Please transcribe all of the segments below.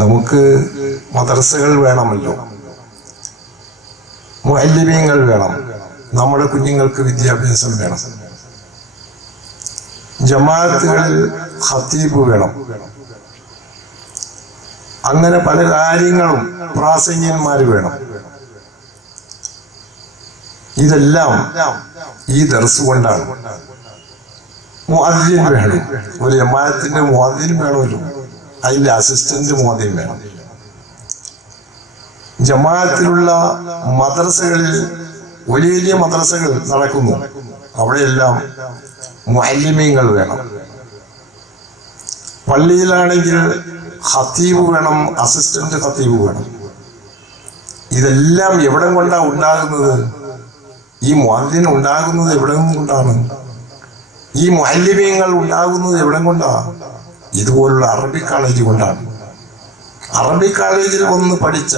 നമുക്ക് മദ്രസകൾ വേണമല്ലോ, മുഅല്ലിമീങ്ങൾ വേണം, നമ്മുടെ കുഞ്ഞുങ്ങൾക്ക് വിദ്യാഭ്യാസം വേണം, ജമാഅത്തുകളിൽ ഖത്തീബ് വേണം, അങ്ങനെ പല കാര്യങ്ങളും പ്രാസംഗികന്മാർ വേണം. ഇതെല്ലാം ഈ ദർസ് കൊണ്ടാണ്. മുഅദ്ദിൻ വേണം, ഒരു ജമാഅത്തിന്റെ മുഅദ്ദിൻ വേണമല്ലോ, അതിന്റെ അസിസ്റ്റന്റ് മുഅദ്ദിൻ വേണം. ജമാഅത്തിലുള്ള മദ്രസകളിൽ വലിയ വലിയ മദ്രസകൾ നടക്കുന്നു, അവിടെയെല്ലാം മുഅല്ലിമീങ്ങൾ വേണം. പള്ളിയിലാണെങ്കിൽ ഖത്തീബ് വേണം, അസിസ്റ്റന്റ് ഖത്തീബ് വേണം. ഇതെല്ലാം എവിടെ കൊണ്ടാണ് ഉണ്ടാകുന്നത്? ഈ മുഅദ്ദിൻ ഉണ്ടാകുന്നത് എവിടെ കൊണ്ടാണ്? ഈ മുഅല്ലിമീങ്ങൾ ഉണ്ടാകുന്നത് എവിടെ കൊണ്ടാണ്? ഇതുപോലുള്ള അറബി കോളേജ് കൊണ്ടാണ്. അറബി കോളേജിൽ വന്ന് പഠിച്ച,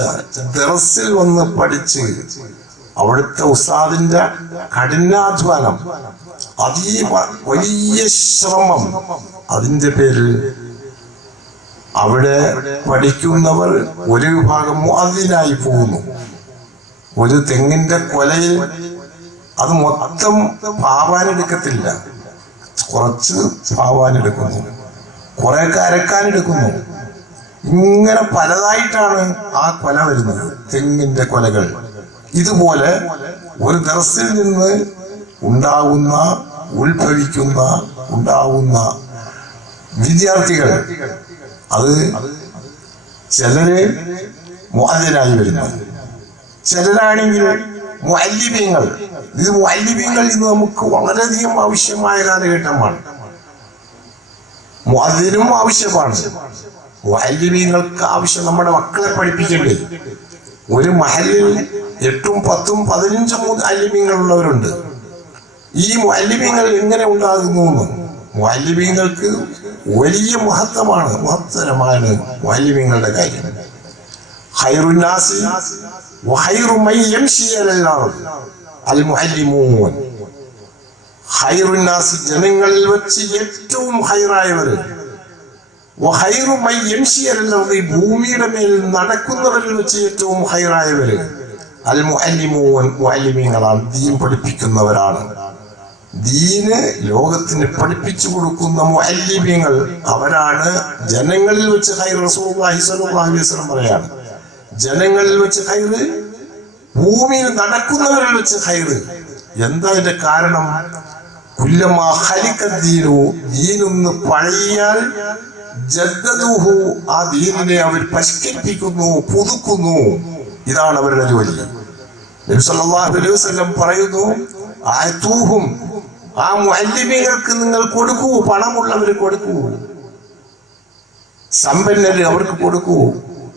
ദർസിൽ വന്ന് പഠിച്ച് അവിടുത്തെ ഉസ്താദിന്റെ കഠിനാധ്വാനം, വലിയ ശ്രമം, അതിന്റെ പേരിൽ അവിടെ പഠിക്കുന്നവർ ഒരു വിഭാഗം മുഅദ്ദിനായി പോകുന്നു. ഒരു തെങ്ങിന്റെ കൊലയിൽ അത് മൊത്തം പാവാനെടുക്കത്തില്ല, കുറച്ച് പാവാനെടുക്കുന്നു, കുറെ അരക്കാനെടുക്കുന്നു. ഇങ്ങനെ പലതായിട്ടാണ് ആ കൊല വരുന്നത്, തെങ്ങിന്റെ കൊലകൾ. ഇതുപോലെ ഒരു ദർസിൽ നിന്ന് ഉണ്ടാവുന്ന വിദ്യാർത്ഥികൾ, അത് ചിലര് മുഅദ്ദിനായി വരുന്നു, ചിലരാണെങ്കിൽ മുഅല്ലിമീങ്ങൾ. ഇത് മുഅല്ലിമീങ്ങൾ ഇന്ന് നമുക്ക് വളരെയധികം ആവശ്യമായ കാലഘട്ടമാണ്. മുഅദ്ദിനും ആവശ്യമാണ്, മുഅല്ലിമീങ്ങൾക്ക് ആവശ്യം. നമ്മുടെ മക്കളെ പഠിപ്പിക്കണ്ടേ? ഒരു മഹല്ലിൽ 8, 10, 15 മുഅല്ലിമീങ്ങൾ ഉള്ളവരുണ്ട്. ഈ മുഅല്ലിമീങ്ങൾ എങ്ങനെ ഉണ്ടാകുന്നു? മുഅല്ലിമീങ്ങൾക്ക് വലിയ മഹത്തരമാണ് മുഅല്ലിമീങ്ങളുടെ കാര്യം. ഖൈറുന്നാസി വഖൈറു മൻ യംശി അലൽ അർദ് അൽ മുഅല്ലിമൂൻ. ഖൈറുന്നാസി, ജനങ്ങളിൽ വെച്ച് ഏറ്റവും ഖൈറായവർ, വഖൈറു മൻ യംശി അലൽ അർദ്, ഭൂമിയുടെ മേൽ നടക്കുന്നവരിൽ വെച്ച് ഏറ്റവും ഖൈറായവർ അൽ മുഅല്ലിമൂൻ, മുഅല്ലിമീങ്ങളാണ്, ദീൻ പഠിപ്പിക്കുന്നവരാണ്. ദീന് ലോകത്തിന് പഠിപ്പിച്ചു കൊടുക്കുന്ന മുഅല്ലിമീങ്ങൾ അവരാണ് ജനങ്ങളിൽ വെച്ച് ഖൈർ. റസൂലുള്ളാഹി സ്വല്ലല്ലാഹു അലൈഹി വസല്ലം പറയാണ്, ജനങ്ങളിൽ വെച്ച് ഖൈർ, ഭൂമിയിൽ നടക്കുന്നവരിൽ വെച്ച് ഖൈർ. എന്താ ഇതിന്റെ കാരണം? കുല്ലമാ ഖലിഖ ദീനു, ദീനൊന്ന് പഴയാൽ ജദ്ദദുഹു, ആ ദീനിനെ അവർ പരിഷ്കരിപ്പിക്കുന്നു, പുതുക്കുന്നു. ഇതാണ് അവരുടെ ജോലി. നബി സല്ലല്ലാഹു അലൈഹി വസല്ലം പറയുന്നു, ആതൂഹും, ആ മുഅല്ലിമീങ്ങൾക്ക് നിങ്ങൾ കൊടുക്കൂ, പണമുള്ളവർ കൊടുക്കൂ, സമ്പന്നര് അവർക്ക് കൊടുക്കൂ,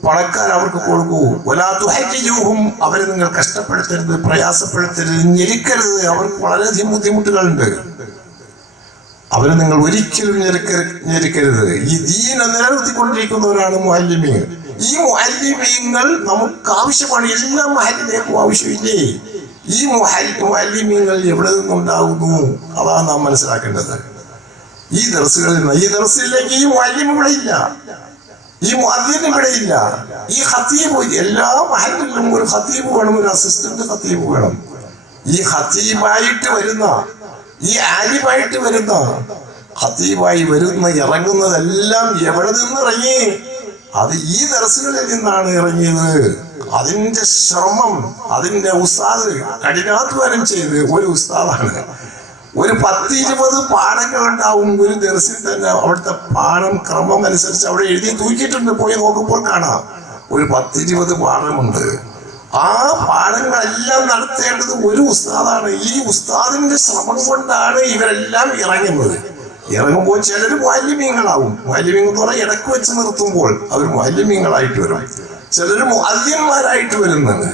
പണക്കാർ അവർക്ക് കൊടുക്കൂ. വലാ തുഹജ്ജിജൂഹും, അവരെ നിങ്ങൾ കഷ്ടപ്പെടുത്തരുത്, പ്രയാസപ്പെടുത്തരുത്, ഞെരുക്കരുത്. അവർക്ക് വളരെയധികം ബുദ്ധിമുട്ടുകളുണ്ട്, അവരെ നിങ്ങൾ ഒരിക്കലും ഞെരുക്കരുത്. ഈ ദീനെ നിലനിർത്തിക്കൊണ്ടിരിക്കുന്നവരാണ് മുഅല്ലിമീങ്ങൾ. ഈ മുഅല്ലിമീങ്ങൾ നമുക്ക് ആവശ്യമാണ്, എല്ലാ മഹല്ലിലേക്കും ആവശ്യമില്ലേ? ഈ മുഅല്ലിമീങ്ങൾ എവിടെ നിന്നുണ്ടാകുന്നു? അതാണ് നാം മനസ്സിലാക്കേണ്ടത്. ഈ ദർസുകളിൽ നിന്ന്, ഈ ദർസിലേക്ക് ഈ മുഅല്ലിം ഇവിടെ ഇല്ല, ഈ മുഅദ്ദിൻ ഇവിടെ ഇല്ല, ഈ ഖത്തീബ്. എല്ലാ മഹല്ലിലും ഒരു ഖത്തീബ് വേണം, ഒരു അസിസ്റ്റന്റ് ഖത്തീബ് വേണം. ഈ ഖത്തീബായിട്ട് വരുന്ന, ഈ ആലിമായിട്ട് വരുന്ന, ഖത്തീബായി വരുന്ന, ഇറങ്ങുന്നതെല്ലാം എവിടെ നിന്ന് ഇറങ്ങി? അത് ഈ ദർസുകളിൽ നിന്നാണ് ഇറങ്ങിയത്. അതിന്റെ ശ്രമം, അതിന്റെ ഉസ്താദ് കഠിനാധ്വാനം ചെയ്ത്, ഒരു ഉസ്താദാണ്. ഒരു 10-20 പാഠങ്ങൾ ഉണ്ടാവും ഒരു ദർസിൽ തന്നെ. അവിടുത്തെ പാഠം ക്രമം അനുസരിച്ച് അവിടെ എഴുതി തൂക്കിയിട്ടുണ്ട്, പോയി നോക്കുമ്പോൾ കാണാം. ഒരു 10-20 പാഠമുണ്ട്. ആ പാഠങ്ങളെല്ലാം നടത്തേണ്ടത് ഒരു ഉസ്താദാണ്. ഈ ഉസ്താദിന്റെ ശ്രമം കൊണ്ടാണ് ഇവരെല്ലാം ഇറങ്ങുന്നത്. ഇറങ്ങുമ്പോൾ ചിലർ മുഅല്ലിമീങ്ങളാവും. മുഅല്ലിമീങ്ങൾ എന്ന് പറഞ്ഞാൽ ഇടക്ക് വെച്ച് നിർത്തുമ്പോൾ അവർ മുഅല്ലിമീങ്ങളായിട്ട് വരും. ചിലർ മുഅദ്ദിന്മാരായിട്ട് വരുന്നുണ്ട്,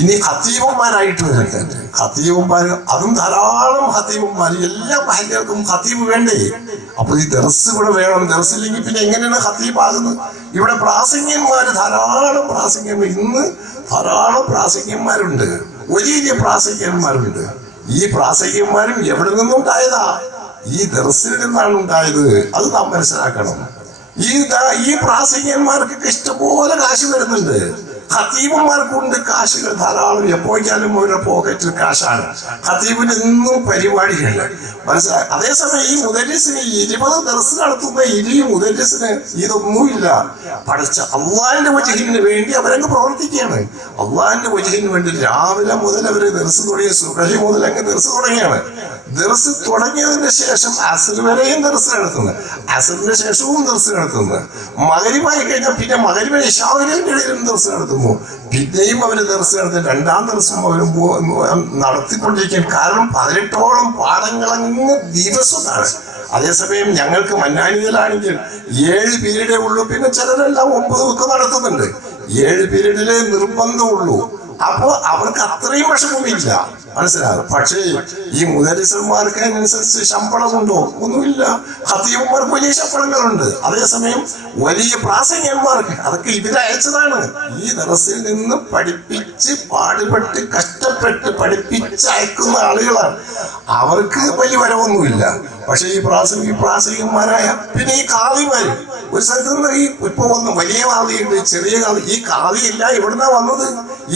ഇനി ഖത്തീബന്മാരായിട്ട് വരുന്നുണ്ട്. ഖത്തീബന്മാർ, അതും ധാരാളം ഖത്തീബന്മാർ. എല്ലാ മഹല്ലുകൾക്കും ഖത്തീബ് വേണ്ടേ? അപ്പൊ ഈ ദർസ് ഇവിടെ വേണം. ദർസില്ലെങ്കിൽ പിന്നെ എങ്ങനെയാണ് ഖത്തീബ് ആകുന്നത്? ഇവിടെ പ്രാസംഗികന്മാർ, ധാരാളം പ്രാസംഗികന്മാർ, ഇന്ന് ധാരാളം പ്രാസംഗികന്മാരുണ്ട്, വലിയ പ്രാസംഗികന്മാരുണ്ട്. ഈ പ്രാസംഗികന്മാരും എവിടെ നിന്നുണ്ടായതാ? ഈ ദർസിൽ നിന്നാണ് ഉണ്ടായത്. അത് നാം മനസ്സിലാക്കണം. ഈ പ്രാസംഗികന്മാർക്കൊക്കെ ഇഷ്ടംപോലെ കാശ് വരുന്നുണ്ട്. ഖത്തീബന്മാർക്കുണ്ട് കാശുകൾ ധാരാളം. എപ്പോഴാലും അവരുടെ പോക്കറ്റിൽ കാശാണ്. ഖത്തീബിന് എന്നും പരിപാടികൾ മനസ്സിലായി. അതേസമയം ഈ മുദരിസിന് 20 ദർസ് നടത്തുന്ന ഈ മുദരിസിന് ഇതൊന്നുമില്ല. പഠിച്ച അള്ളാഹിന്റെ വജഹിന് വേണ്ടി അവരങ്ങ് പ്രവർത്തിക്കുകയാണ്. അള്ളാഹിന്റെ വജഹിന് വേണ്ടി രാവിലെ മുതൽ അവര് ദർസ് തുടങ്ങി, സുബഹി മുതൽ അങ്ങ് ദർസ് തുടങ്ങിയാണ്. ദർസ് തുടങ്ങിയതിന് ശേഷം അസർ വരെയും ദർസ് നടത്തുന്നത്, അസറിന് ശേഷവും ദർസ് നടത്തുന്നത്, മഗ്‌രിബായി കഴിഞ്ഞാൽ പിന്നെ മഗ്‌രിബ് ഇശാഇന്റെ ഇടയിലും ദർസ് നടത്തുന്നു. പിന്നെയും അവര് ദർസ് നടത്തും. രണ്ടാം ദർസും അവർ നടത്തിക്കൊണ്ടിരിക്കാൻ. കാരണം 18ഓളം പാഠങ്ങളങ്ങ് ദിവസമാണ്. അതേസമയം ഞങ്ങൾക്ക് മന്നാനിയിലാണെങ്കിൽ 7 പീരീഡേ ഉള്ളൂ. പിന്നെ ചിലരെല്ലാം 9 ഒക്കെ നടത്തുന്നുണ്ട്. 7 പീരീഡിലെ നിർബന്ധമുള്ളൂ. അപ്പൊ അവർക്ക് അത്രയും വിഷമമില്ല, മനസ്സിലാകും. പക്ഷേ ഈ മുദരിസന്മാർക്ക് അതിനനുസരിച്ച് ശമ്പളമുണ്ടോ? ഒന്നുമില്ല. ഖത്തീബന്മാർക്ക് വലിയ ശമ്പളങ്ങളുണ്ട്. അതേസമയം വലിയ പ്രാസംഗികന്മാർക്ക് അതൊക്കെ ഇവരയച്ചതാണ്. ഈ ദർസിൽ നിന്ന് പഠിപ്പിച്ച് പാടുപെട്ട് കഷ്ടപ്പെട്ട് പഠിപ്പിച്ച് അയക്കുന്ന ആളുകളാണ്. അവർക്ക് വലിയ വരവൊന്നുമില്ല. പക്ഷെ ഈ പ്രാസംഗികന്മാരായ പിന്നെ ഈ കാളിമാര് ഒരു സ്ഥലത്ത് നിന്ന് ഇപ്പൊ വന്ന് വലിയ കാളിയുണ്ട്, ചെറിയ കാളി. ഈ കാളിയില്ല എവിടുന്നാ വന്നത്?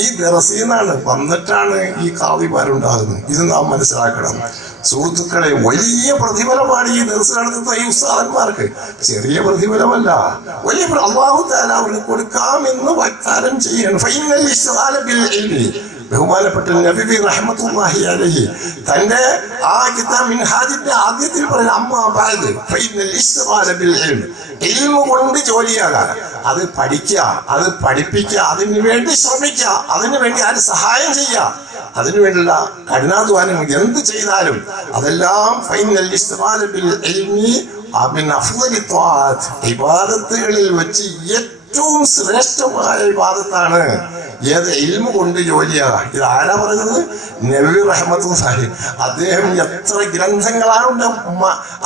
ഈ ദർസിൽ നിന്നാണ് വന്നിട്ടാണ് ഈ കാളിമാരുണ്ടാകുന്നത്. ഇത് നാം മനസ്സിലാക്കണം സുഹൃത്തുക്കളെ. വലിയ പ്രതിഫലമാണ് ഈ ദർസ് നടത്തുന്ന ഈ ഉസ്താദന്മാർക്ക്. ചെറിയ പ്രതിഫലമല്ല, വലിയ അല്ലാഹു തആല അവർക്ക് കൊടുക്കാമെന്ന് വാഗ്ദാനം ചെയ്യണം. ഫൈനൽ ഇസ്തിഗാല ബിൽ ഇൽമി. ബഹുമാനപ്പെട്ട നബി റഹ്മത്തുള്ളാഹി അലൈഹി തന്റെ ആ കിതാബ് മിൻഹാജിന്റെ ആദ്യത്തിൽ പറയുന്ന അമ്മാ ബഅദ് ഫൈനൽ ഇസ്തിഗാല ബിൽ ഇൽമി. ഇൽമു കൊണ്ട് ജോലിയാകാൻ, അത് പഠിക്കുക, അത് പഠിപ്പിക്കുക, അതിനു വേണ്ടി ശ്രമിക്കുക, അതിനു വേണ്ടി ആര് സഹായം ചെയ്യുക, അതിനുവേണ്ടിയുള്ള കഠിനാധ്വാനം എന്ത് ചെയ്താലും അതെല്ലാം ഫൈനൽ ഇസ്തിഗാല ബിൽ ഇൽമി മിൻ അഫ്ളലി ത്വാഅത്ത്. ഇബാദത്തുകളിൽ വെച്ച് ഏറ്റവും ശ്രേഷ്ഠമായ ഇബാദത്താണ് ഏത്? ഇൽമു കൊണ്ട് ജോലിയാകാം. ഇത് ആരാ പറയുന്നത്? നബി റഹ്മത്തുള്ളാഹി. അദ്ദേഹം എത്ര ഗ്രന്ഥങ്ങളാണ്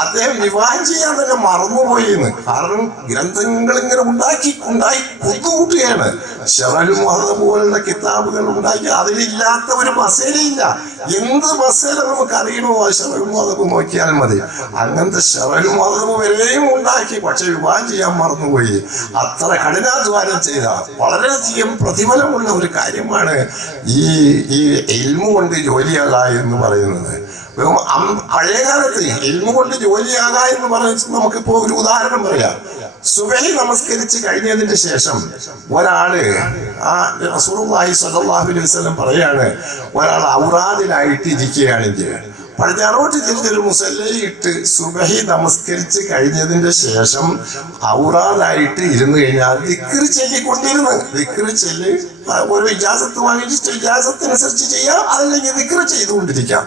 അദ്ദേഹം വിവാഹം ചെയ്യാൻ തന്നെ മറന്നുപോയിന്ന്. കാരണം ഗ്രന്ഥങ്ങൾ ഇങ്ങനെ ഉണ്ടാക്കി കുത്തുകൂട്ടുകയാണ്. ശറഹുൽ മുഹദ്ദബ് പോലുള്ള കിതാബുകൾ ഉണ്ടാക്കി അതിലില്ലാത്ത ഒരു മസേലയില്ല. എന്ത് മസേല നമുക്ക് അറിയണോ ശറഹുൽ മുഹദ്ദബ് നോക്കിയാൽ മതി. അങ്ങനത്തെ ശറഹുൽ മുഹദ്ദബ് വരെയും ഉണ്ടാക്കി. പക്ഷെ വിവാഹം ചെയ്യാൻ മറന്നുപോയി. അത്ര കഠിനാധ്വാനം ചെയ്ത വളരെയധികം പ്രതിഫലമുള്ള ഒരു കാര്യമാണ് ഈ ഇൽമു കൊണ്ട് ജോലിയാകാ എന്ന് പറയുന്നത്. പഴയകാലത്ത് ഇൽമു കൊണ്ട് ജോലിയാകാ എന്ന് പറയുന്നത് നമുക്കിപ്പോ ഒരു ഉദാഹരണം പറയാം. സുബഹി നമസ്കരിച്ച് കഴിഞ്ഞതിന് ശേഷം ഒരാള് റസൂലുള്ളാഹി സ്വല്ലല്ലാഹു അലൈഹി വസല്ലം പറയാണ്, ഒരാൾ ഔറാദിലായിട്ട് ഇരിക്കുകയാണെങ്കിൽ പടിഞ്ഞാറോട്ട് തിരിച്ചൊരു മുസല്ലയിട്ട് സുബഹി നമസ്കരിച്ച് കഴിഞ്ഞതിന്റെ ശേഷം ഔറാദായിട്ട് ഇരുന്ന് കഴിഞ്ഞാൽ ദിക്ർ ചൊല്ലിക്കൊണ്ടിരുന്ന് ദിക്ർ ചൊല്ലി ഒരു ഇജാസത്ത് വാങ്ങിച്ചിട്ട് ഇജാസത്തിനനുസരിച്ച് ചെയ്യാം, അതല്ലെങ്കിൽ ദിക്ർ ചെയ്തുകൊണ്ടിരിക്കാം.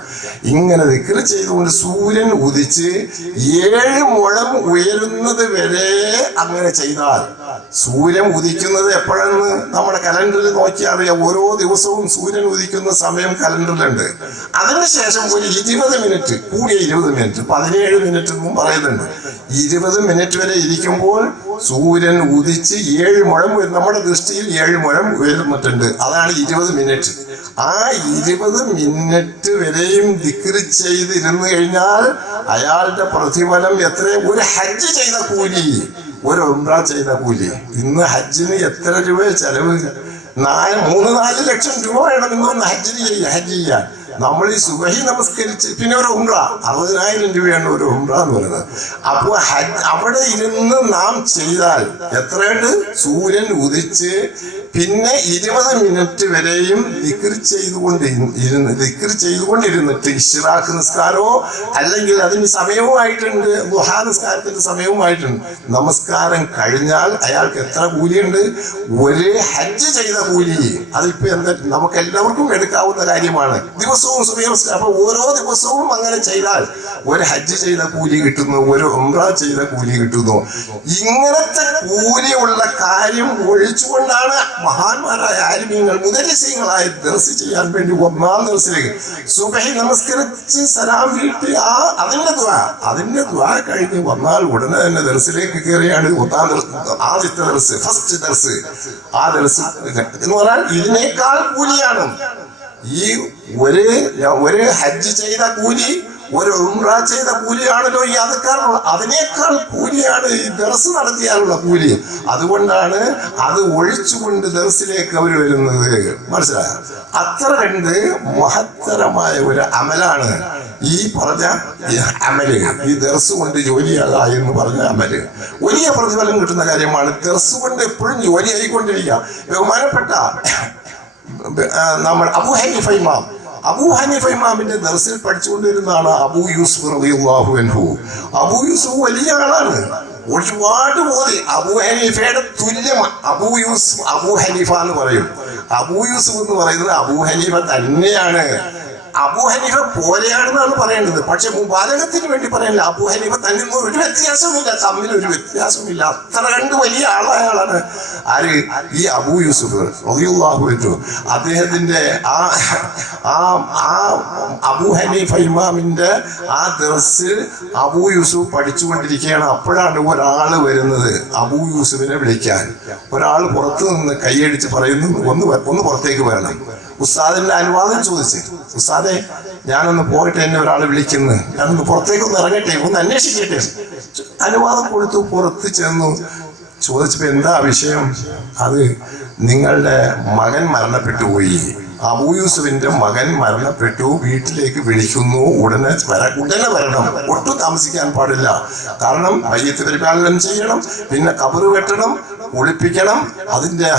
ഇങ്ങനെ ദിക്ർ ചെയ്തുകൊണ്ട് സൂര്യൻ ഉദിച്ച് 7 മുഴം ഉയരുന്നത് വരെ അങ്ങനെ ചെയ്താൽ, സൂര്യൻ ഉദിക്കുന്നത് എപ്പോഴെന്ന് നമ്മുടെ കലണ്ടറിൽ നോക്കിയാൽ അറിയാം. ഓരോ ദിവസവും സൂര്യൻ ഉദിക്കുന്ന സമയം കലണ്ടറിലുണ്ട്. അതിനുശേഷം ഒരു 20 മിനിറ്റ്, കൂടിയ 20 മിനിറ്റ്, 17 മിനിറ്റ് എന്നും പറയുന്നുണ്ട്. 20 മിനിറ്റ് വരെ ഇരിക്കുമ്പോൾ സൂര്യൻ ഉദിച്ച് 7 മുഴം, നമ്മുടെ ദൃഷ്ടിയിൽ 7 മുഴം ഉയർന്നിട്ടുണ്ട്. അതാണ് 20 മിനിറ്റ്. ആ 20 മിനിറ്റ് വരെയും ദിക്ർ ചെയ്തിരുന്നു കഴിഞ്ഞാൽ അയാളുടെ പ്രതിഫലം എത്ര? ഒരു ഹജ്ജ് ചെയ്ത കൂലി, ഒരു ഉംറ ചെയ്ത കൂലി. ഇന്ന് ഹജ്ജിന് എത്ര രൂപ ചെലവ്? 3-4 ലക്ഷം രൂപ വേണം ഇന്നൊന്ന് ഹജ്ജ് ചെയ്യാൻ. നമ്മൾ ഈ സുബഹി നമസ്കരിച്ച് പിന്നെ ഒരു ഉംറ 60,000 രൂപയാണ് ഒരു ഉംറ എന്ന് പറയുന്നത്. അപ്പോൾ അവിടെ ഇരുന്ന് നാം ചെയ്താൽ എത്രയുണ്ട്? സൂര്യൻ ഉദിച്ച് പിന്നെ 20 മിനിറ്റ് വരെയും ദിക്ർ ചെയ്തുകൊണ്ടിരുന്നിട്ട് ഇശ്റാഖ് നിസ്കാരമോ അല്ലെങ്കിൽ അതിന് സമയവുമായിട്ടുണ്ട്, ദുഹാ നിസ്കാരത്തിന്റെ സമയവുമായിട്ടുണ്ട്. നമസ്കാരം കഴിഞ്ഞാൽ അയാൾക്ക് എത്ര കൂലിയുണ്ട്? ഒരു ഹജ്ജ് ചെയ്ത കൂലി. അതിപ്പോ എന്താ, നമുക്ക് എല്ലാവർക്കും എടുക്കാവുന്ന കാര്യമാണ്. ദിവസവും സുബഹി നമസ്കാരം. അപ്പൊ ഓരോ ദിവസവും അങ്ങനെ ചെയ്താൽ ഒരു ഹജ്ജ് ചെയ്ത കൂലി കിട്ടുന്നു, ഒരു ഉംറ ചെയ്ത കൂലി കിട്ടുന്നു. ഇങ്ങനത്തെ കൂലിയുള്ള കാര്യം ഒഴിച്ചുകൊണ്ടാണ് മഹാന്മാരായ ആലിമീങ്ങൾ മുദരിസീങ്ങളായ ദർസ് ചെയ്യാൻ വേണ്ടി 1-ാം ദർസിലേക്ക് സുബഹി നമസ്കരിച്ച് സലാം വീട്ടി അതിന്റെ ദ്വാ കഴിഞ്ഞ് വന്നാൽ ഉടനെ തന്നെ ദർസിലേക്ക് കയറിയാണ് 1-ാം ദർസ്, ആദ്യത്തെ ദർസ്, ഫസ്റ്റ് ദർസ്. ആ ദർസ് എന്ന് പറഞ്ഞാൽ ഇതിനേക്കാൾ കൂലിയാണ്. ഈ ഒരു ഹജ്ജ് ചെയ്ത കൂലി, ഒരു ഉംറ ചെയ്ത കൂലിയാണല്ലോ ഈ അദ്കാറുള്ള, അതിനേക്കാൾ കൂലിയാണ് ഈ ദർസ് നടത്തിയാലുള്ള കൂലി. അതുകൊണ്ടാണ് അത് ഒഴിച്ചുകൊണ്ട് ദർസിലേക്ക് അവർ വരുന്നത്. മനസ്സിലായ? അത്ര കണ്ട് മഹത്തരമായ ഒരു അമലാണ് ഈ പറഞ്ഞ അമല്. ഈ ദർസ് കൊണ്ട് ജോലിയാകാ എന്ന് പറഞ്ഞ അമല് വലിയ പ്രതിഫലം കിട്ടുന്ന കാര്യമാണ്. ദർസ് കൊണ്ട് എപ്പോഴും ജോലി ആയിക്കൊണ്ടിരിക്കുക. ബഹുമാനപ്പെട്ട നമ്മൾ അബൂ ഹനീഫ ഇമാമിന്റെ ദർസിൽ പഠിച്ചുകൊണ്ടിരുന്നതാണ് അബൂ യൂസുഫ് റളിയല്ലാഹു അൻഹു. അബൂ യൂസുഫ് വലിയ ആളാണ്, ഒരുപാട് ഓതി. അബൂ ഹനീഫയുടെ തുല്യം അബൂ ഹനീഫ എന്ന് പറയും. അബൂ യൂസുഫ് എന്ന് പറയുന്നത് അബൂ ഹനീഫ തന്നെയാണ്. അബൂ ഹനീഫ പോലെയാണെന്നാണ് പറയുന്നത്. പക്ഷെ മുബാലകത്തിന് വേണ്ടി പറയില്ല. അബൂ ഹനീഫ തന്നെ ഒരു വ്യത്യാസവുമില്ല, തമ്മിൽ ഒരു വ്യത്യാസവുമില്ല. അത്ര കണ്ട് വലിയ ആളായ ആളാണ് ആര്? ഈ അബൂ യൂസുഫ് റളിയല്ലാഹു അൻഹു. അദ്ദേഹത്തിന്റെ അബൂ ഹനീഫ ഇമാമിന്റെ ആ ദർസിൽ അബൂ യൂസുഫ് പഠിച്ചുകൊണ്ടിരിക്കുകയാണ്. അപ്പോഴാണ് ഒരാള് വരുന്നത് അബൂ യൂസുഫിനെ വിളിക്കാൻ. ഒരാൾ പുറത്തു നിന്ന് കൈയടിച്ച് പറയുന്നു, ഒന്ന് പുറത്തേക്ക് വരണം. ഉസ്താദിന്റെ അനുവാദം ചോദിച്ച്, ഉസ്താദെ ഞാനൊന്ന് പോയിട്ട് എന്നെ ഒരാൾ വിളിക്കുന്നു, ഞാനൊന്ന് പുറത്തേക്കൊന്ന് ഇറങ്ങട്ടെ, ഒന്ന് അന്വേഷിക്കട്ടെ. അനുവാദം കൊടുത്തു. പുറത്ത് ചെന്നു. ചോദിച്ചപ്പോ എന്താ വിഷയം? അത് നിങ്ങളുടെ മകൻ മരണപ്പെട്ടു പോയി. അബൂ യൂസുഫിന്റെ മകൻ മരണപ്പെട്ടു, വീട്ടിലേക്ക് വിളിക്കുന്നു, ഉടനെ വരണം, ഒട്ടും താമസിക്കാൻ പാടില്ല. കാരണം മയ്യത്ത് പരിപാലനം ചെയ്യണം, പിന്നെ ഖബറ് വെട്ടണം, കുളിപ്പിക്കണം, അതിന്റെ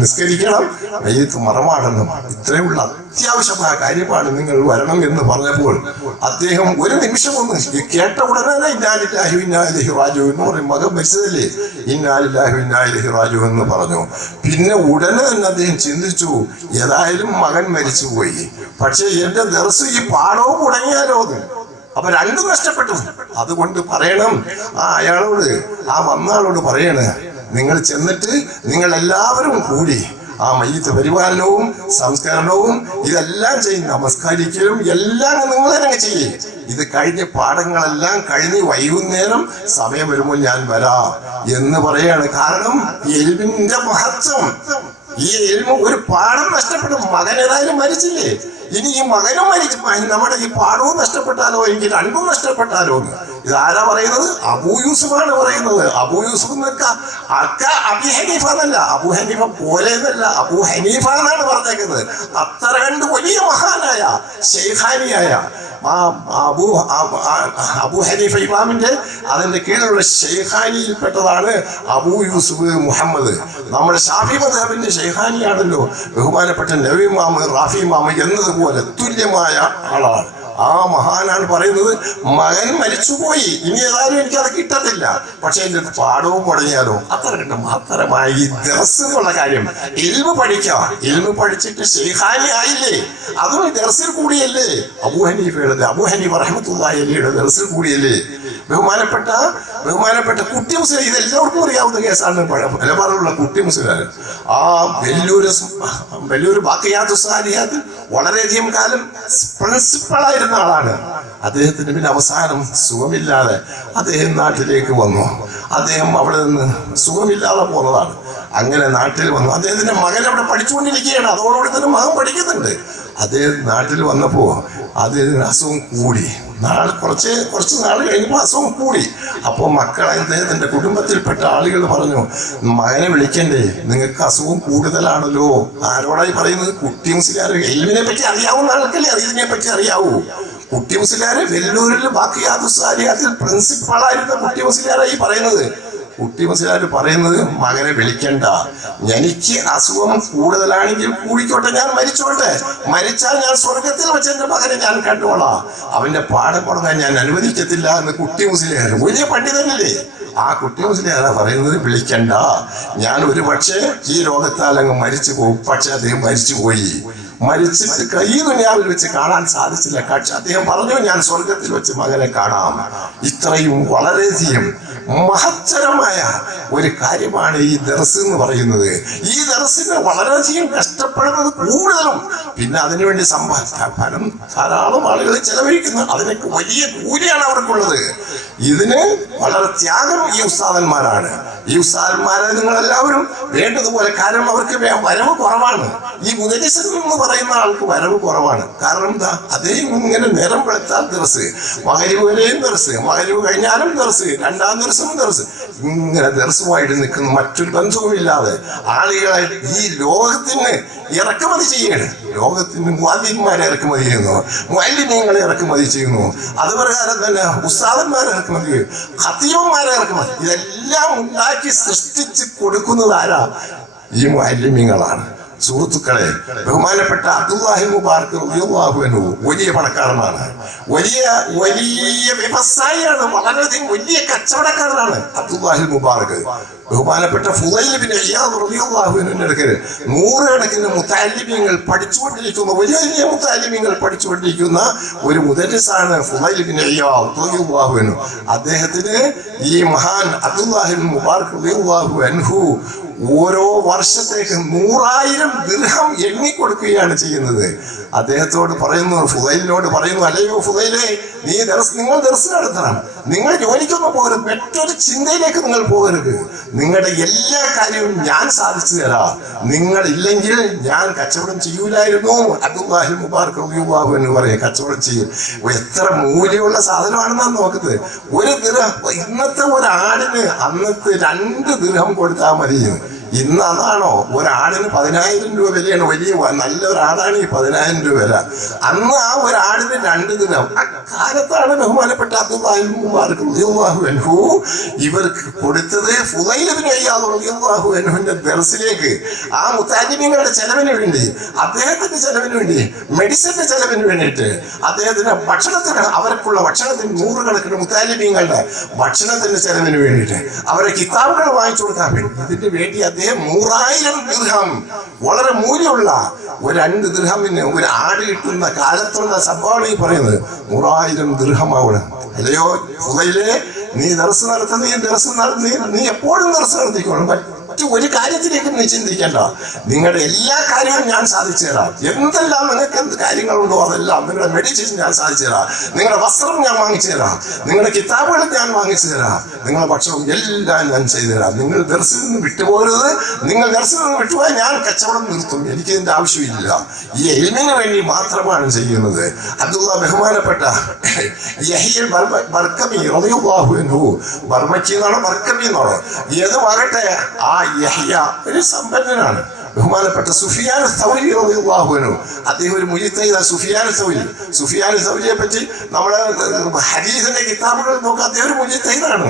നിസ്കരിക്കണം, മയ്യത്ത് മറമാടണം. ഇത്രയുള്ള അത്യാവശ്യമായ കാര്യമാണ്, നിങ്ങൾ വരണം എന്ന് പറഞ്ഞപ്പോൾ അദ്ദേഹം ഒരു നിമിഷം ഒന്ന് കേട്ട ഉടനെ ഇന്നാ ലില്ലാഹി വ ഇന്നാ ഇലൈഹി റാജിഊൻ എന്ന് പറയും. മകൻ മരിച്ചതല്ലേ, ഇന്നാ ലില്ലാഹി വ ഇന്നാ ഇലൈഹി റാജിഊൻ എന്ന് പറഞ്ഞു. പിന്നെ ഉടനെ തന്നെ അദ്ദേഹം ചിന്തിച്ചു, ഏതായാലും മകൻ മരിച്ചുപോയി, പക്ഷെ എന്റെ ദർസ് ഈ പാഠവും മുടങ്ങിയാലോ എന്ന്. അപ്പൊ രണ്ടും നഷ്ടപ്പെട്ടു. അതുകൊണ്ട് പറയണം അയാളോട്, വന്ന ആളോട് പറയണേ, നിങ്ങൾ ചെന്നിട്ട് നിങ്ങൾ എല്ലാവരും കൂടി ആ മയ്യത്ത് പരിപാലനവും സംസ്കരണവും ഇതെല്ലാം ചെയ്യും, നമസ്കരിക്കലും എല്ലാം നിങ്ങൾ തന്നെ ചെയ്യും. ഇത് കഴിഞ്ഞ് പാഠങ്ങളെല്ലാം കഴിഞ്ഞ് വൈകുന്നേരം സമയം വരുമ്പോൾ ഞാൻ വരാം എന്ന് പറയാണ്. കാരണം എൽമിന്റെ മഹത്വം, ഈ എൽമ ഒരു പാഠം നഷ്ടപ്പെടും. മകൻ ഏതായാലും മരിച്ചില്ലേ, ഇനി ഈ മകനും മരിച്ചു, നമ്മുടെ ഈ പാഠവും നഷ്ടപ്പെട്ടാലോ, എനിക്ക് രണ്ടും നഷ്ടപ്പെട്ടാലോ. ഇതാരാ പറയുന്നത്? അബൂ യൂസുഫാണ് പറയുന്നത്. അബൂ യൂസുഫ് അബി ഹനീഫ എന്നല്ല, അബൂ ഹനീഫ പോലെ എന്നല്ല, അബൂ ഹനീഫ എന്നാണ് പറഞ്ഞേക്കുന്നത്. അത്ര കണ്ട് വലിയ മഹാനായ ഷെയ്ഖാനിയായ അബൂ ഹനീഫ ഇമാമിന്റെ അതിന്റെ കീഴിലുള്ള ഷെയ്ഖാനിയിൽപ്പെട്ടതാണ് അബൂ യൂസുഫ് മുഹമ്മദ്. നമ്മുടെ ഷാഫി മദ്ഹബിന്റെ ഷെയ്ഖാനിയാണല്ലോ ബഹുമാനപ്പെട്ട നബി ഇമാം, റാഫി ഇമാം എന്നതുപോലെ തുല്യമായ ആളാണ്. ആ മഹാനാണ് പറയുന്നത്, മകൻ മരിച്ചുപോയി, ഇനി ഏതായാലും എനിക്കത് കിട്ടത്തില്ല, പക്ഷെ എന്റെ പാഠവും മുടങ്ങിയാലോ. അത്ര കണ്ട് മഹത്തരമായ ഈ ദർസ് എന്നുള്ള കാര്യം. ഇൽമു പഠിക്കാം, ഇൽമു പഠിച്ചിട്ട് ഷെയ്ഖാനി ആയില്ലേ, അതും ദർസിൽ കൂടിയല്ലേ. അബൂ ഹനീഫ റഹ്മത്തുള്ളാഹി അലൈഹിയുടെ ദർസിൽ കൂടിയല്ലേ. ബഹുമാനപ്പെട്ട കുട്ടി മുസ്ലിം, ഇത് എല്ലാവർക്കും അറിയാവുന്ന കേസാണ്. പലപാടുള്ള കുട്ടി മുസ്ലിം ആ വലിയൊരു ബാഖിയാത്തു സാലിഹാത്ത് വളരെയധികം കാലം പ്രിൻസിപ്പളായിരുന്ന ആളാണ്. അദ്ദേഹത്തിന് പിന്നെ അവസാനം സുഖമില്ലാതെ അദ്ദേഹം നാട്ടിലേക്ക് വന്നു. അദ്ദേഹം അവിടെ നിന്ന് സുഖമില്ലാതെ പോന്നതാണ്. അങ്ങനെ നാട്ടിൽ വന്നു. അദ്ദേഹത്തിന്റെ മകൻ അവിടെ പഠിച്ചുകൊണ്ടിരിക്കുകയാണ്. അതോടുകൂടി തന്നെ മകൻ പഠിക്കുന്നുണ്ട്. അദ്ദേഹം നാട്ടിൽ വന്നപ്പോ അദ്ദേഹത്തിന് അസുഖം കൂടി. കുറച്ച് നാൾ കഴിഞ്ഞപ്പോൾ അസുഖം കൂടി. അപ്പോൾ മക്കൾ, അദ്ദേഹത്തിന്റെ കുടുംബത്തിൽപ്പെട്ട ആളുകൾ പറഞ്ഞു, മകനെ വിളിക്കണ്ടേ, നിങ്ങൾക്ക് അസുഖം കൂടുതലാണല്ലോ. ആരോടായി പറയുന്നത്? കുട്ടി മുസ്ലിയാർ. എൽമിനെ പറ്റി അറിയാവുന്ന ആൾക്കല്ലേ ഇതിനെ പറ്റി അറിയാവൂ. കുട്ടി മുസ്ലിയാർ വെല്ലൂരിൽ ബാഖിയാത്തു സാലിഹാത്തിൽ പ്രിൻസിപ്പളായിരുന്ന കുട്ടി മുസ്ലിയാരായി പറയുന്നത്. കുട്ടി മുസ്ലിയാർ പറയുന്നത്, മകനെ വിളിക്കണ്ട, എനിക്ക് അസുഖം കൂടുതലാണെങ്കിൽ കൂടിക്കോട്ടെ, ഞാൻ മരിച്ചോട്ടെ, മരിച്ചാൽ ഞാൻ സ്വർഗത്തിൽ വെച്ച് എന്റെ മകനെ ഞാൻ കണ്ടോളാം, അവന്റെ പാഠം മുടങ്ങാൻ ഞാൻ അനുവദിക്കത്തില്ല എന്ന് കുട്ടി മുസ്ലിയാർ. വലിയ പണ്ഡിതനല്ലേ. ആ കുട്ടി മുസ്ലിയാരാ പറയുന്നത്, വിളിക്കണ്ട, ഞാൻ ഒരു പക്ഷേ ഈ ലോകത്താൽ അങ്ങ് മരിച്ചു പോകും. പക്ഷെ അദ്ദേഹം മരിച്ചുപോയി. മരിച്ചിട്ട് ഈ ദുനിയാവിൽ വെച്ച് കാണാൻ സാധിച്ചില്ല. പക്ഷെ അദ്ദേഹം പറഞ്ഞു, ഞാൻ സ്വർഗത്തിൽ വെച്ച് മകനെ കാണാം. ഇത്രയും വളരെയധികം മഹത്തരമായ ഒരു കാര്യമാണ് ഈ ദർസ് എന്ന് പറയുന്നത്. ഈ ദർസിന് വളരെയധികം കഷ്ടപ്പെടുന്നത് കൂടുതലും, പിന്നെ അതിനുവേണ്ടി ഫലം ധാരാളം ആളുകൾ ചെലവഴിക്കുന്നു. അതിനൊക്കെ വലിയ കൂലിയാണ് അവർക്കുള്ളത്. ഇതിന് വളരെ ത്യാഗം ഈ ഉസ്താദന്മാരാണ്. ഈ ഉസ്താദന്മാരെ നിങ്ങളെല്ലാവരും വേണ്ടതുപോലെ, കാരണം അവർക്ക് വരവ് കുറവാണ്. ഈ മുദരിസൻ എന്ന് പറയുന്ന ആൾക്ക് വരവ് കുറവാണ്. കാരണം എന്താ, അതേ ഇങ്ങനെ നേരം വെളുത്താൽ ദർസ്, മഗ്‌രിബ് വരെയും ദർസ്, മഗ്‌രിബ് കഴിഞ്ഞാലും ദർസ്, രണ്ടാം ദിവസവും ദർസ്, ഇങ്ങനെ ദർസുമായിട്ട് നിൽക്കുന്ന മറ്റൊരു ബന്ധവുമില്ലാതെ ആളുകളെ ഈ ലോകത്തിന് ഇറക്കുമതി ചെയ്യണം. ലോകത്തിന് മുഅല്ലിംമാരെ ഇറക്കുമതി ചെയ്യുന്നു, മുഅല്ലിമീങ്ങളെ ഇറക്കുമതി ചെയ്യുന്നു, അതുപ്രകാരം തന്നെ ഉസ്താദന്മാരെ ഇറക്കുമതി ചെയ്യും, ഖതീബന്മാരെ ഇറക്കുമതി, ഇതെല്ലാം ഉണ്ടാക്കി സൃഷ്ടിച്ച് കൊടുക്കുന്നത് ആരാ? ഈ മുഅല്ലിമീങ്ങളാണ്. സുഹൃത്തുക്കളെ, ബഹുമാനപ്പെട്ട അബ്ദുല്ലാഹി മുബാറക് റളിയല്ലാഹു അൻഹു വലിയ പണക്കാരനാണ്, വലിയ വ്യവസായിയാണ്, വളരെയധികം വലിയ കച്ചവടക്കാരനാണ് അബ്ദുല്ലാഹി മുബാറക്. ബഹുമാനപ്പെട്ട ഫുളൈൽ ബിൻ ഇയാദ് റളിയല്ലാഹു അൻഹുവിന്റെ അടുക്കൽ നൂറുകണക്കിന് മുതഅല്ലിമീങ്ങൾ പഠിച്ചുകൊണ്ടിരിക്കുന്ന, വലിയ വലിയ മുതഅല്ലിമീങ്ങൾ പഠിച്ചുകൊണ്ടിരിക്കുന്ന ഒരു മുദരിസാണ് ഫുളൈൽ ബിൻ ഇയാദ് റളിയല്ലാഹു അൻഹു. അദ്ദേഹത്തിന് ഈ മഹാൻ അബ്ദുല്ലാഹി മുബാറക് റളിയല്ലാഹു അൻഹു ഓരോ വർഷത്തേക്ക് 100,000 ദിർഹം എണ്ണിക്കൊടുക്കുകയാണ് ചെയ്യുന്നത്. അദ്ദേഹത്തോട് പറയുന്നു, ഫുളൈലിനോട് പറയുന്നു, അല്ലയോ ഫുളൈലേ, നിങ്ങൾ ദർസ് നടത്തണം, നിങ്ങൾ ജോലിക്കൊന്നും പോകരുത്, മറ്റൊരു ചിന്തയിലേക്ക് നിങ്ങൾ പോകരുത്, നിങ്ങളുടെ എല്ലാ കാര്യവും ഞാൻ സാധിച്ചു തരാം, നിങ്ങൾ ഇല്ലെങ്കിൽ ഞാൻ കച്ചവടം ചെയ്യൂലായിരുന്നു. അബ്ദുല്ലാഹി മുബാറക് റളിയല്ലാഹു അൻഹു പറയും, കച്ചവടം ചെയ്യും. എത്ര മൂല്യമുള്ള സാധനമാണെന്നാണ് നോക്കുന്നത്. ഒരു ദിർഹം, ഇന്നത്തെ ഒരാടിന് അന്നത്തെ 2 ദിർഹം കൊടുത്താൽ മതി. ഇന്ന് അതാണോ? ഒരാടിന് 10,000 രൂപ വിലയാണ്. വലിയ നല്ലൊരാടാണ് ഈ 10,000 രൂപ വില. അന്ന് ആ ഒരാടിന് 2 ദിർഹം. അക്കാലത്താണ് ബഹുമാനപ്പെട്ട അബ്ദുല്ലാഹി മുബാറക് റളിയല്ലാഹു അൻഹു ഇവർക്ക് കൊടുത്തത് ഫുളൈൽ ബിൻ ഇയാദ് റളിയല്ലാഹു അൻഹുവിന്റെ ദർസിലേക്ക് ആ മുതഅല്ലിമീങ്ങളുടെ ചെലവിന് വേണ്ടി, അദ്ദേഹത്തിന്റെ ചെലവിന് വേണ്ടി, മെഡിസിന്റെ ചെലവിന് വേണ്ടിയിട്ട്, അദ്ദേഹത്തിന്റെ ഭക്ഷണത്തിന്, അവർക്കുള്ള ഭക്ഷണത്തിന്, നൂറുകണക്കിന് മുതഅല്ലിമീങ്ങളുടെ ഭക്ഷണത്തിന്റെ ചെലവിന് വേണ്ടിയിട്ട്, അവരെ കിതാബുകൾ വാങ്ങിച്ചു കൊടുക്കാൻ വേണ്ടി, ഇതിന് വേണ്ടി അദ്ദേഹം 100,000 ദിർഹം, വളരെ മൂല്യമുള്ള ഒരു 2 ദിർഹമിന് ഒരു ആട് കിട്ടുന്ന കാലത്തുള്ള സംഭവമാണ് ഈ പറയുന്നത്. 100,000 ദിർഹമാവണം. അല്ലയോ ഫുളൈലേ, നീ ദർസ് നടത്തുന്ന, നീ എപ്പോഴും ദർസ് നടത്തിക്കോളും. മറ്റു ഒരു കാര്യത്തിലേക്ക് നീ ചിന്തിക്കേണ്ട, നിങ്ങളുടെ എല്ലാ കാര്യവും ഞാൻ സാധിച്ചു തരാം. എന്തെല്ലാം നിങ്ങൾക്ക് എന്ത് കാര്യങ്ങളുണ്ടോ അതെല്ലാം, നിങ്ങളുടെ മെഡിസിൻ ഞാൻ സാധിച്ചു തരാം, നിങ്ങളുടെ വസ്ത്രം ഞാൻ വാങ്ങിച്ചു തരാം, നിങ്ങളുടെ കിതാബുകൾ ഞാൻ വാങ്ങിച്ചു തരാം, നിങ്ങളുടെ ഭക്ഷണം എല്ലാം ഞാൻ ചെയ്തു തരാം. നിങ്ങൾ ദർസിൽ നിന്ന് വിട്ടുപോകരുത്. നിങ്ങൾ ദർസിൽ നിന്ന് വിട്ടുപോയാൽ ഞാൻ കച്ചവടം നിർത്തും. എനിക്കിതിന്റെ ആവശ്യമില്ല. ഈ ഇൽമിന് വേണ്ടി മാത്രമാണ് ചെയ്യുന്നത്. ബഹുമാനപ്പെട്ട യഹ്യ ബർക്കമി റളിയല്ലാഹു അൻഹു, ബർമക്കി എന്നാണോ ബർക്കമി എന്നാണോ ഏതുമാകട്ടെ, ആ യഹ്യ ഒരു സമ്പന്നനാണ്. ബഹുമാനപ്പെട്ട സുഫിയാൻ സൗരി റളിയല്ലാഹു അൻഹു, അദ്ദേഹം ഒരു മുജ്തഹിദാണ്. സുഫിയാൻ സൗരിയെ പറ്റി നമ്മുടെ ഹദീസിന്റെ കിതാബുകൾ നോക്കുക, അദ്ദേഹം ഒരു മുജ്തഹിദാണ്.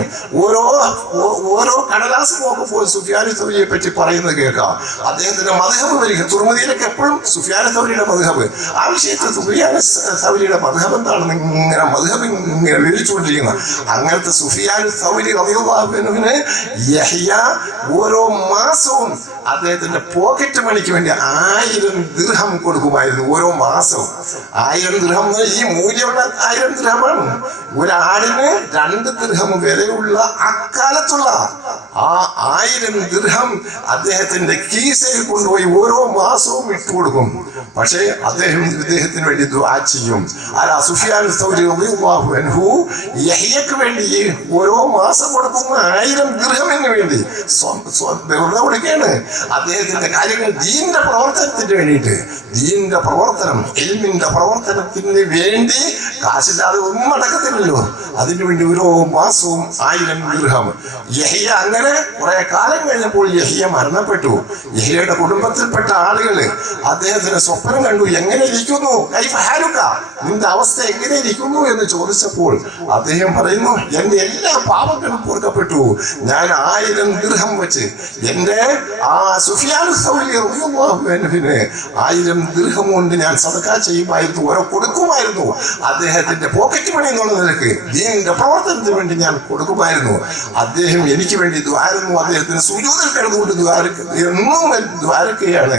ഓരോ കടലാസ് നോക്കുമ്പോൾ സുഫിയാൻ സൗരിയെ പറ്റി പറയുന്നത് കേൾക്കാം. അദ്ദേഹത്തിന്റെ മദ്ഹബ് വരിക, തുർമുദിയിലൊക്കെ എപ്പോഴും സുഫിയാൻ സൗരിയുടെ മദ്ഹബ്, ആ വിഷയത്തിൽ സുഫിയാൻ സൗരിയുടെ മദ്ഹബ് എന്താണെന്ന് ഇങ്ങനെ മദ്ഹബ് ഇങ്ങനെ വിവരിച്ചുകൊണ്ടിരിക്കുന്ന അങ്ങനത്തെ സുഫിയാൻ സൗരി റളിയല്ലാഹു അൻഹുവിന് യഹ്യ ഓരോ മാസവും അദ്ദേഹത്തിന്റെ പോക്കറ്റ് മണിക്ക് വേണ്ടി 1000 ദിർഹം കൊടുക്കുമായിരുന്നു. ഓരോ മാസവും 1000 ദിർഹം. ഈ മൂല്യമുള്ള 1000 ദിർഹമാണ്. ഒരാടിന് 2 ദിർഹം വിലയുള്ള അക്കാലത്തുള്ള ആ 1000 ദിർഹം അദ്ദേഹത്തിന്റെ കീസയിൽ കൊണ്ടുപോയി ഓരോ മാസവും ഇട്ടു കൊടുക്കും. പക്ഷേ ഇദ്ദേഹത്തിന് വേണ്ടി ദുആ ചെയ്യും. ആരാ? സുഫിയാൻ സൗരി റളിയല്ലാഹു അൻഹു യഹ്യക്ക് വേണ്ടി ഓരോ മാസം കൊടുക്കുന്ന 1000 ദിർഹമിന് വേണ്ടി വെറുതെ കൊടുക്കുകയാണ്. അദ്ദേഹത്തിന്റെ കാര്യങ്ങൾ ദീനിന്റെ പ്രവർത്തനത്തിന് വേണ്ടിയിട്ട്, ദീനിന്റെ പ്രവർത്തനം, ഇൽമിന്റെ പ്രവർത്തനത്തിന് വേണ്ടി കാശില്ലാതെ ഒന്നും നടക്കത്തില്ലല്ലോ. അതിനുവേണ്ടി ഓരോ മാസവും 1000 ദിർഹം. യഹ്യ അങ്ങനെ കുറെ കാലം കഴിഞ്ഞപ്പോൾ യഹ്യ മരണപ്പെട്ടു. യഹ്യയുടെ കുടുംബത്തിൽപ്പെട്ട ആളുകൾ അദ്ദേഹത്തിന് സ്വപ്നം കണ്ടു. എങ്ങനെ ഇരിക്കുന്നു, കൈഫ ഹാലുക, നിന്റെ അവസ്ഥ എങ്ങനെ ഇരിക്കുന്നു എന്ന് ചോദിച്ചപ്പോൾ അദ്ദേഹം പറയുന്നു, എന്റെ എല്ലാ പാപങ്ങളും പൊറുക്കപ്പെട്ടു. ഞാൻ 1000 ദിർഹം വെച്ച് എന്റെ ആ സുഫിയാൻ സൗരി റളിയല്ലാഹു അൻഹുവിന് 1000 ദിർഹം കൊണ്ട് ഞാൻ സദഖ ചെയ്യുമായിരുന്നു, ഓരോ കൊടുക്കുമായിരുന്നു. അദ്ദേഹത്തിന്റെ പോക്കറ്റ് മണി എന്നുള്ള നിലക്ക് ദീനിന്റെ പ്രവർത്തനത്തിന് വേണ്ടി ഞാൻ കൊടുക്കുമായിരുന്നു. അദ്ദേഹം എനിക്ക് വേണ്ടി ദ്വാരുന്നു. അദ്ദേഹത്തിന് സുജൂദിൽ കിടന്നുകൊണ്ട് എന്നും ദ്വാരക്കുകയാണ്.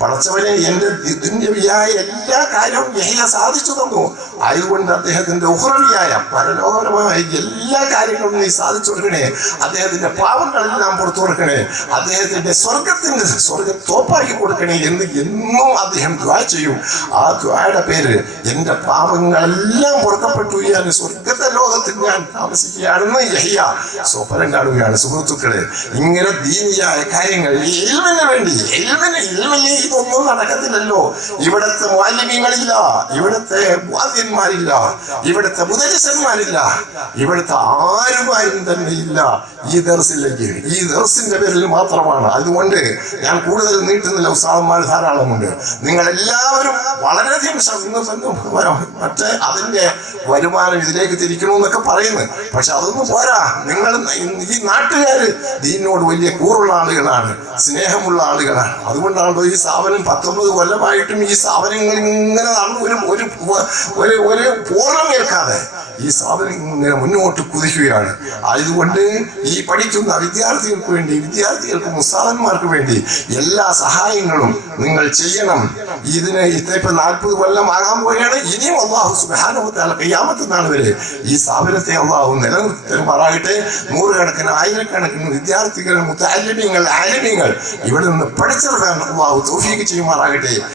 പടച്ചവനെ, എന്റെ ദുന്യവിയായ എല്ലാ കാര്യവും യഹ്യ സാധിച്ചു തന്നു. ആയതുകൊണ്ട് അദ്ദേഹത്തിന്റെ ഉഖ്റവിയായ പരലോകപരമായ എല്ലാ കാര്യങ്ങളും നീ സാധിച്ചു കൊടുക്കണേ. അദ്ദേഹത്തിന്റെ പാവങ്ങളെല്ലാം പുറത്തു കൊടുക്കണേ. അദ്ദേഹത്തിന്റെ സ്വർഗത്തിന്റെ തോപ്പാക്കി കൊടുക്കണേ എന്ന് എന്നും അദ്ദേഹം ദ്വാ ചെയ്യും. ആ ദ്വായുടെ പേര് എൻ്റെ പാപങ്ങളെല്ലാം പൊറുക്കപ്പെട്ടു, ഞാൻ സ്വർഗത്തെ ലോകത്തിൽ ഞാൻ താമസിക്കുകയാണെന്ന് യഹ്യ സ്വപ്നം കാണുകയാണ്. സുഹൃത്തുക്കളെ, ഇങ്ങനെ ദീനിയായ കാര്യങ്ങൾ ഇൽമിന് വേണ്ടി, ഇൽമിന് ഇതൊന്നും നടക്കത്തില്ലല്ലോ. ഇവിടുത്തെ മുഅല്ലിമീങ്ങളില്ല, ഇവിടുത്തെ മുഅദ്ദിൻമാരില്ല, ഇവിടുത്തെ മുദരിസന്മാരില്ല, ഇവിടുത്തെ ആരുമാരും തന്നെ ഇല്ല ഈ ദർസിലേക്ക്. ഈ ദർസിന്റെ പേരിൽ മാത്രമാണ്. അതുകൊണ്ട് ഞാൻ കൂടുതൽ നീട്ടുന്നില്ല, ഉസ്താദന്മാർ ധാരാളമുണ്ട്. നിങ്ങളെല്ലാവരും വളരെയധികം മറ്റേ അതിന്റെ വരുമാനം ഇതിലേക്ക് തിരിക്കണമെന്നൊക്കെ പറയുന്നു. പക്ഷെ അതൊന്നും പോരാ. നിങ്ങൾ ഈ നാട്ടുകാര് ദീനിനോട് വലിയ കൂറുള്ള ആളുകളാണ്, സ്നേഹമുള്ള ആളുകളാണ്. അതുകൊണ്ടാണല്ലോ ഈ സ്ഥാപനം 19 കൊല്ലമായിട്ടും ഈ സ്ഥാപനങ്ങൾ ഇങ്ങനെ ഒരു പൂർണ്ണം കേൾക്കാതെ ഈ സ്ഥാപനം ഇങ്ങനെ മുന്നോട്ട് കുതിക്കുകയാണ്. അതുകൊണ്ട് ഈ പഠിക്കുന്ന വിദ്യാർത്ഥികൾക്ക് വേണ്ടി, വിദ്യാർത്ഥികൾക്കും ഉസ്താദന്മാർക്ക് വേണ്ടി എല്ലാ സഹായങ്ങളും നിങ്ങൾ ചെയ്യണം. ഇതിന് ഇപ്പൊ 40 കൊല്ലം ആകാൻ പോവുകയാണ്. ഇനിയും അല്ലാഹു സുബ്ഹാനഹു വ തആല ഖിയാമത്ത് നാൾ വരെ ഈ സ്ഥാപനത്തെ അല്ലാഹു നിലനിർത്തി തരുമാറാകട്ടെ. നൂറുകണക്കിന് ആയിരക്കണക്കിന് വിദ്യാർത്ഥികൾ, മുതഅല്ലിമീങ്ങൾ, ആലിമീങ്ങൾ ഇവിടെ നിന്ന് പഠിച്ചെടുക്കാൻ അല്ലാഹു തൗഫീഖ് ചെയ്യുമാറാകട്ടെ.